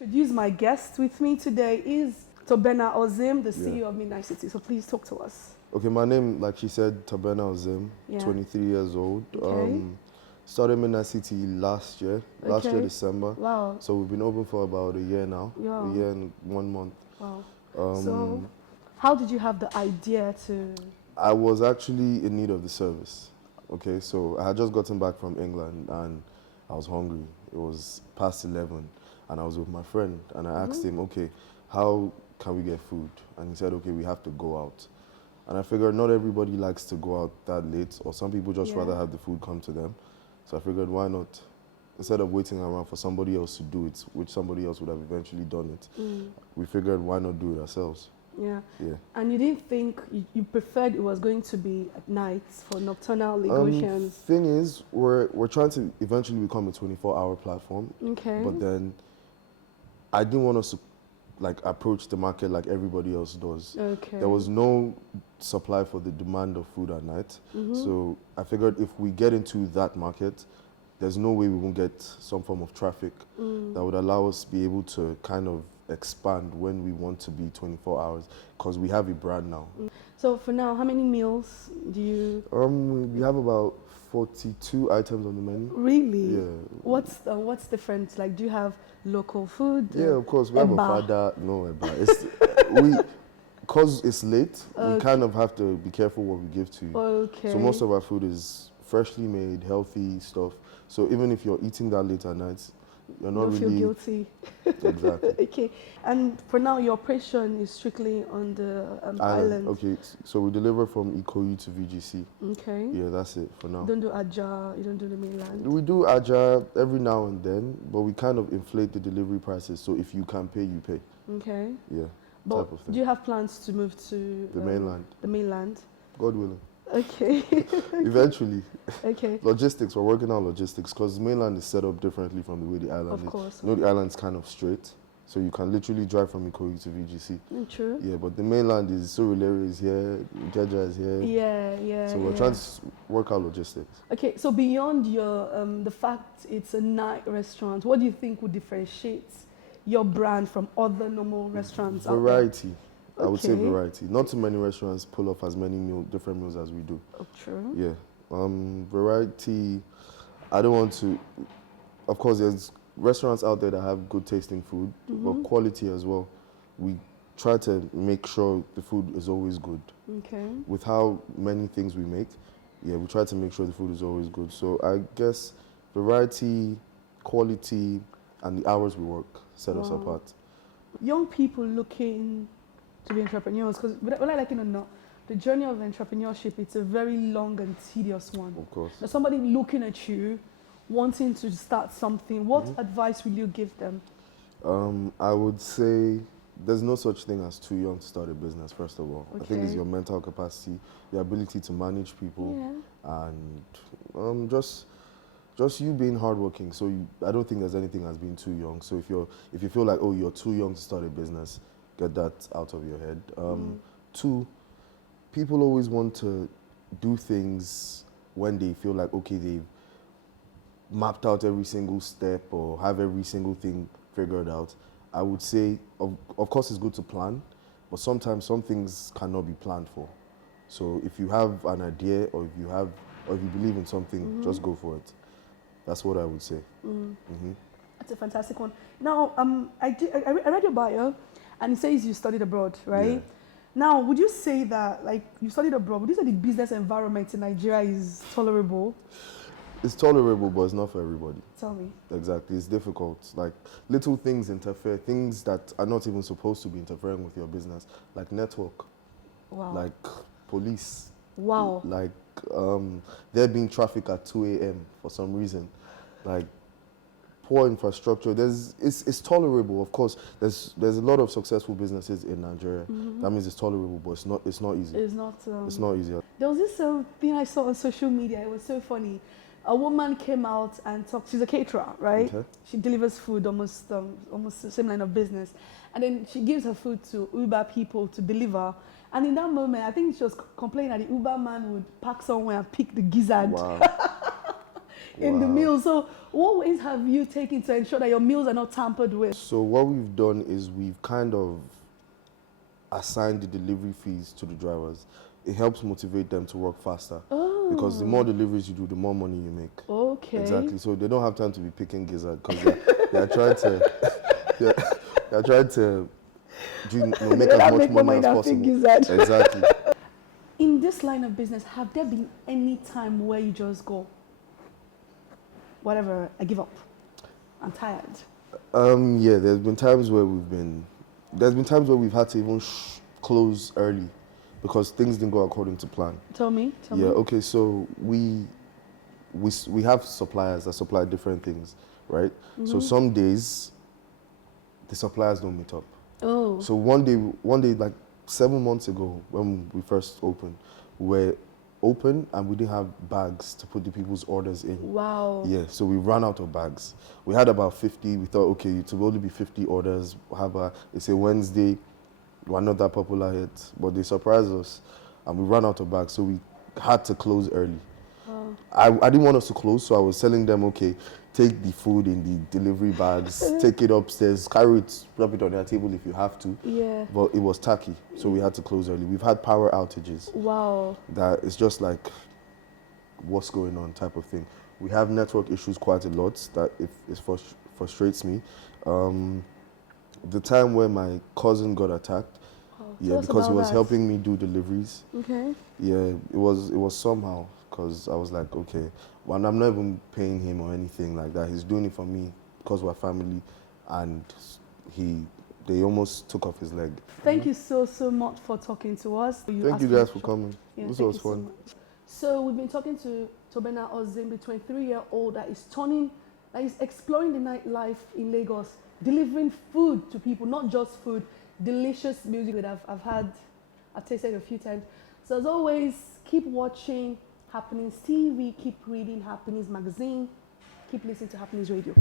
Introduce my guest with me today is Tobenna Ozim, the Yeah. CEO of nite. So please talk to us. Okay, my name, like she said, Tobenna Ozim, Yeah. 23 years old. Okay. Started nite last year Okay. December. Wow. So we've been open for about a year now, Yeah. a year and 1 month. Wow. Um, So how did you have the idea to... I was actually in need of the service. Okay, so I had just gotten back from England and I was hungry. It was past 11 and I was with my friend and I asked him, okay, how can we get food? And he said, okay, we have to go out. And I figured not everybody likes to go out that late, or some people just rather have the food come to them. So I figured, why not? Instead of waiting around for somebody else to do it, which somebody else would have eventually done it, we figured, why not do it ourselves? Yeah. Yeah. And you didn't think, you preferred it was going to be at night for nocturnal negotiations? Thing is, we're trying to eventually become a 24-hour platform. Okay. But then I didn't want us to approach the market like everybody else does. Okay. There was no supply for the demand of food at night. So I figured if we get into that market, there's no way we won't get some form of traffic that would allow us to be able to kind of expand when we want to be 24 hours, because we have a brand now. So for now, how many meals do you... We have about 42 items on the menu. Really? Yeah. What's different? Like, do you have local food? Yeah, of course. We have a fada. No, because it's late, we kind of have to be careful what we give to you. Okay. So most of our food is freshly made, healthy stuff. So even if you're eating that late at night, you're not you don't feel guilty. Exactly. Okay. And for now, your operation is strictly on the island. Okay. So we deliver from Ikoyi to VGC. Okay. Yeah, that's it for now. You don't do Aja, you don't do the mainland? We do Aja every now and then, but we kind of inflate the delivery prices. So if you can pay, you pay. Okay. Yeah. But type of thing. do you have plans to move to The mainland? The mainland. God willing. Okay. Eventually. Okay. Logistics, we're working on logistics because the mainland is set up differently from the way the island is. Of course. You know, the island's kind of straight, so you can literally drive from Ikoyi to VGC. True. Yeah, but the mainland is Surulere is here, Jaja is here. Yeah. So we're trying to work out logistics. Okay, so beyond your the fact it's a night restaurant, what do you think would differentiate your brand from other normal restaurants out there? Variety. I would say Okay. variety. Not too many restaurants pull off as many different meals as we do. Oh, true. Yeah. Variety, I don't want to... Of course, there's restaurants out there that have good tasting food, but quality as well. We try to make sure the food is always good. Okay. With how many things we make, yeah, we try to make sure the food is always good. So I guess variety, quality, and the hours we work set us apart. Young people looking to be entrepreneurs, because whether I like it or not, the journey of entrepreneurship, it's a very long and tedious one. Of course. There's somebody looking at you, wanting to start something. What advice will you give them? I would say there's no such thing as too young to start a business, first of all. I think it's your mental capacity, your ability to manage people, and just you being hardworking. So I don't think there's anything as being too young. So if you feel like, oh, you're too young to start a business, get that out of your head. Two, people always want to do things when they feel like, okay, they've mapped out every single step or have every single thing figured out. I would say, of course, it's good to plan, but sometimes some things cannot be planned for. So if you have an idea or if you believe in something, just go for it. That's what I would say. That's a fantastic one. Now, I read your bio, and it says you studied abroad, right? Yeah. Now, would you say that, like, you studied abroad, would you say the business environment in Nigeria is tolerable? It's tolerable, but it's not for everybody. Tell me. Exactly, it's difficult. Like, little things interfere, things that are not even supposed to be interfering with your business, like network, like police. Wow. Like, there being traffic at 2 a.m. for some reason. Like, poor infrastructure. It's tolerable, of course. There's a lot of successful businesses in Nigeria. That means it's tolerable, but it's not easy. It's not. It's not easy. There was this thing I saw on social media. It was so funny. A woman came out and talked. She's a caterer, right? Okay. She delivers food, almost the same line of business. And then she gives her food to Uber people to deliver. And in that moment, I think she was complaining that the Uber man would park somewhere and pick the gizzard. Wow. in the meals. So what ways have you taken to ensure that your meals are not tampered with? So what we've done is we've kind of assigned the delivery fees to the drivers. It helps motivate them to work faster. Oh. Because the more deliveries you do, the more money you make. Okay. Exactly. So they don't have time to be picking gizzard because they're trying to they're trying to make as much money as possible. Exactly. In this line of business, have there been any time where you just go, whatever, I give up, I'm tired? Yeah, there's been times where we've had to even close early because things didn't go according to plan. Tell me. Yeah, okay, so we have suppliers that supply different things, right? Mm-hmm. So some days the suppliers don't meet up. Oh. So one day like 7 months ago when we first opened, we're open and we didn't have bags to put the people's orders in. Wow. Yeah, so we ran out of bags. We had about 50. We thought, okay, it will only be 50 orders. It's a Wednesday. We're not that popular yet, but they surprised us and we ran out of bags, so we had to close early. Oh. I didn't want us to close, so I was telling them, okay, take the food in the delivery bags, take it upstairs, carry it, drop it on their table if you have to. Yeah. But it was tacky, so we had to close early. We've had power outages. Wow. That it's just like, what's going on type of thing. We have network issues quite a lot that it frustrates me. The time where my cousin got attacked, because he was helping me do deliveries. Okay. Yeah, it was somehow, because I was like, okay, well, I'm not even paying him or anything like that. He's doing it for me because we're family, and they almost took off his leg. Thank you so much for talking to us. Thank you guys for coming. This was fun. So we've been talking to Tobenna Ozim, the 23-year-old that is exploring the nightlife in Lagos, delivering food to people, not just food, delicious music that I've tasted a few times. So as always, keep watching Happenings TV, keep reading Happenings Magazine, keep listening to Happenings Radio.